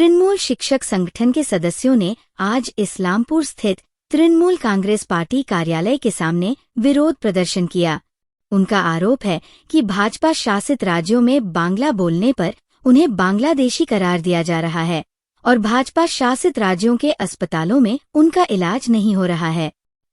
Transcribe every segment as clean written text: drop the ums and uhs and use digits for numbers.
तृणमूल शिक्षक संगठन के सदस्यों ने आज इस्लामपुर स्थित तृणमूल कांग्रेस पार्टी कार्यालय के सामने विरोध प्रदर्शन किया। उनका आरोप है कि भाजपा शासित राज्यों में बांग्ला बोलने पर उन्हें बांग्लादेशी करार दिया जा रहा है और भाजपा शासित राज्यों के अस्पतालों में उनका इलाज नहीं हो रहा है।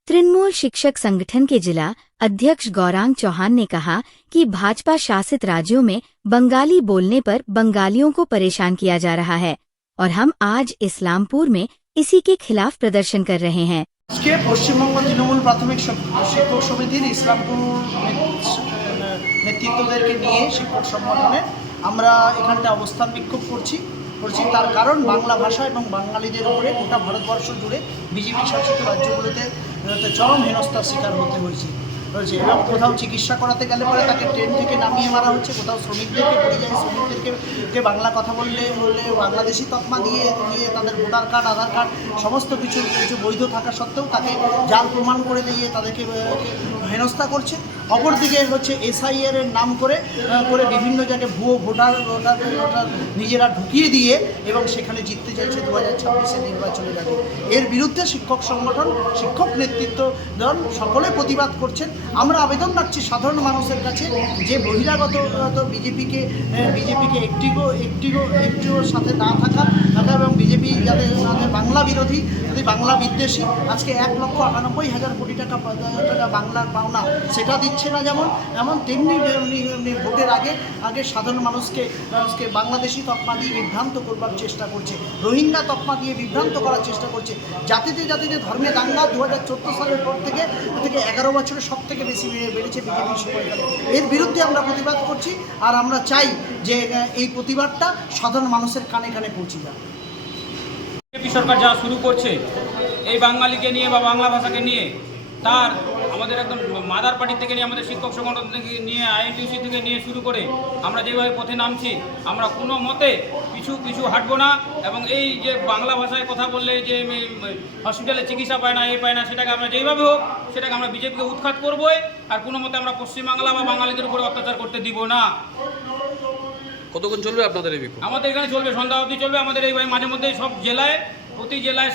तृणमूल शिक्षक संगठन के जिला अध्यक्ष गौरांग चौहान ने कहा कि भाजपा शासित राज्यों में बंगाली बोलने पर बंगालियों को परेशान किया जा रहा है और हम आज इस्लामपुर में इसी के खिलाफ प्रदर्शन कर रहे हैं। আজকে পশ্চিমবঙ্গ তৃণমূল প্রাথমিক শিক্ষক সমিতির ইসলামপুর নেতৃত্বদেরকে নিয়ে শিক্ষক সংগঠনে আমরা এখানটা অবস্থান বিক্ষোভ করছি। তার কারণ বাংলা ভাষা এবং বাঙালিদের উপরে গোটা ভারতবর্ষ জুড়ে বিজেপি শাসিত রাজ্যগুলোতে চরম হেনস্থার শিকার হতে হয়েছে এবং কোথাও চিকিৎসা করাতে গেলে পরে তাকে ট্রেন থেকে নামিয়ে মারা হচ্ছে, কোথাও শ্রমিকদেরকে পরিযায়ী শ্রমিকদেরকে বাংলা কথা বললে বাংলাদেশি তকমা দিয়ে তাদের ভোটার কার্ড আধার কার্ড সমস্ত কিছু বৈধ থাকা সত্ত্বেও তাকে জাল প্রমাণ করে দিয়ে তাদেরকে হেনস্থা করছে। অপরদিকে হচ্ছে এসআইআর এর নাম করে বিভিন্ন জায়গায় ভুয়ো ভোটার নিজেরা ঢুকিয়ে দিয়ে এবং সেখানে জিততে চাইছে 2026-এর নির্বাচনের আগে। এর বিরুদ্ধে শিক্ষক সংগঠন, শিক্ষক নেতৃত্ব দল সকলে প্রতিবাদ করছেন। আমরা আবেদন রাখছি সাধারণ মানুষের কাছে যে বহিরাগত বিজেপিকে একটিও সাথে না থাকা এবং বিজেপি যাদের বাংলা বিরোধী, বাংলা বিদ্বেষী আজকে 1,98,000 কোটি টাকা বাংলার পাওনা সেটা দিচ্ছে না এমন তেমনি ভোটের আগে সাধারণ মানুষকে বাংলাদেশি তকমা দিয়ে বিভ্রান্ত করবার চেষ্টা করছে, রোহিঙ্গা তকমা দিয়ে বিভ্রান্ত করার চেষ্টা করছে। জাতিতে ধর্মে দাঙ্গা 2014 সালের পর থেকে 11 বছরে সব থেকে বেশি বেড়েছে বিজেপির সময়কালে। এর বিরুদ্ধে আমরা প্রতিবাদ করছি আর আমরা চাই যে এই প্রতিবাদটা সাধারণ মানুষের কানে কানে পৌঁছে যাবে। বিজেপি সরকার যা শুরু করছে এই বাঙালিকে নিয়ে বা বাংলা ভাষাকে নিয়ে, তার আমাদের একদম মাদার পার্টি থেকে নিয়ে, আমাদের শিক্ষক সংগঠন থেকে নিয়ে, আইএনটিউসি থেকে নিয়ে শুরু করে আমরা যেভাবে পথে নামছি, আমরা কোনো মতে পিছু হাঁটবো না। এবং এই যে বাংলা ভাষায় কথা বললে যে হসপিটালে চিকিৎসা পায় না, পায় না, সেটাকে আমরা যেইভাবে হোক সেটাকে আমরা বিজেপিকে উৎখাত করবোই। আর কোনো মতে আমরা পশ্চিমবাংলা বা বাঙালিদের উপরে অত্যাচার করতে দিব না। কতক্ষণ চলবে আপনাদের এই বিক্ষোভ? আমাদের এখানে চলবে, সন্ধ্যা অবধি চলবে। আমাদের এই মাঝে মধ্যে সব জেলায়, প্রতি জেলায়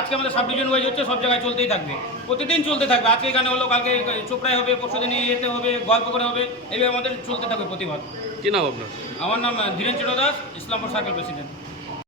আজকে আমাদের সাব ডিভিশন ওয়াইজ হচ্ছে, সব জায়গায় চলতেই থাকবে, প্রতিদিন চলতে থাকবে। আজকে এখানে হলো, কালকে চোপড়ায় হবে, পরশুদিন এতে হবে, গল্প করে হবে, এইভাবে আমাদের চলতে থাকবে প্রতিবাদ। কি নাম আপনার? আমার নাম ধীরেন চন্দ্র দাস, ইসলামপুর সার্কেল প্রেসিডেন্ট।